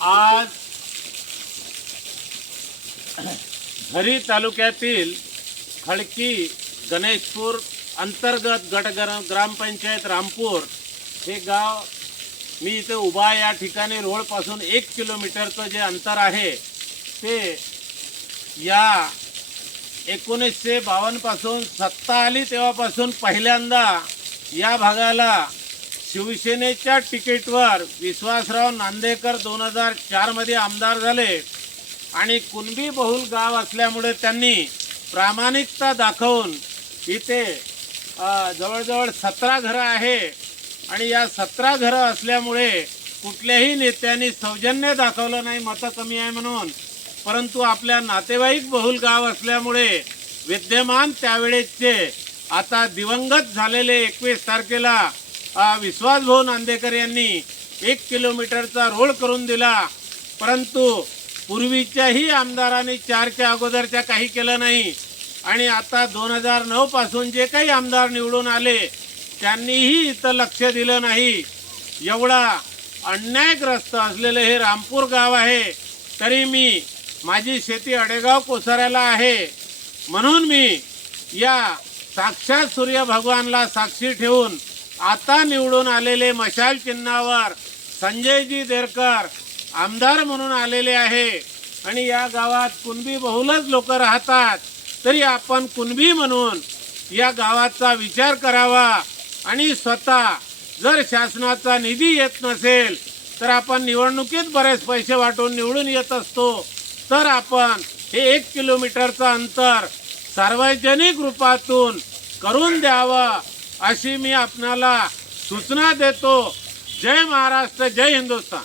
आज झरी तालुक्यातील खडकी गणेशपूर अंतर्गत गट ग्रामपंचायत रामपूर हे गाव मी इथे उभा या ठिकाणी रोडपासून 1 किलोमीटरचं जे अंतर आहे ते या 1952 पासून सत्ता आली तेव्हापासून पहिल्यांदा या भागाला शिवसेनेच्या तिकीटवर विश्वासराव नांदेकर 2004 मध्ये आमदार झाले आणि कुणबी बहुल गाव असल्यामुळे त्यांनी प्रामाणिकता दाखवून इथे जवळजवळ 17 घरं आहे आणि या 17 घरं असल्यामुळे कुठल्याही नेत्यांनी सौजन्य दाखवलं नाही मतं कमी आहे म्हणून, परंतु आपल्या नातेवाईक बहुल गाव असल्यामुळे विद्यमान त्यावेळेचे आता दिवंगत झालेले 21 तारखेला विश्वासभाऊ नांदेकर यांनी 1 किलोमीटरचा रोड करून दिला। परंतु पूर्वीच्याही आमदारांनी 4च्या अगोदरच्या काही केलं नाही आणि आता 2009 पासून जे काही आमदार निवडून आले त्यांनीही इथं लक्ष दिलं नाही। एवढा अन्यायग्रस्त असलेलं हे रामपूर गाव आहे, तरी मी माझी शेती अडेगाव कोसाऱ्याला आहे म्हणून मी या साक्षात सूर्य भगवानला साक्षी ठेवून आता निवडून आलेले मशाल चिन्हावर संजयजी देरकर आमदार म्हणून आलेले आहे आणि या गावात कुणबी बहुलच लोक राहतात, तरी आपण कुणबी म्हणून या गावाचा विचार करावा आणि स्वतः जर शासनाचा निधी येत नसेल तर आपण निवडणुकीत बरेच पैसे वाटून निवडून येत असतो, तर आपण हे 1 किलोमीटरचं अंतर सार्वजनिक रूपातून करून द्यावं अशी मी आपणाला सूचना देतो। जय महाराष्ट्र, जय हिंदुस्तान।